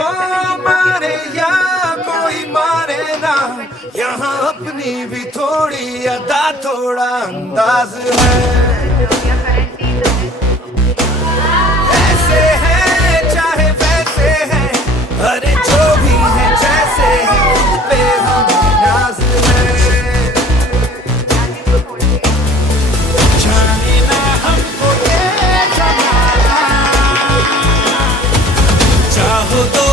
वो मारे या कोई मारे ना, यहाँ अपनी भी थोड़ी अदा थोड़ा अंदाज है। ऐसे है चाहे वैसे है, अरे जो भी है जैसे है, खुद पे हमें नाज है। जाने ना हमको ये जमाना, चाहो तो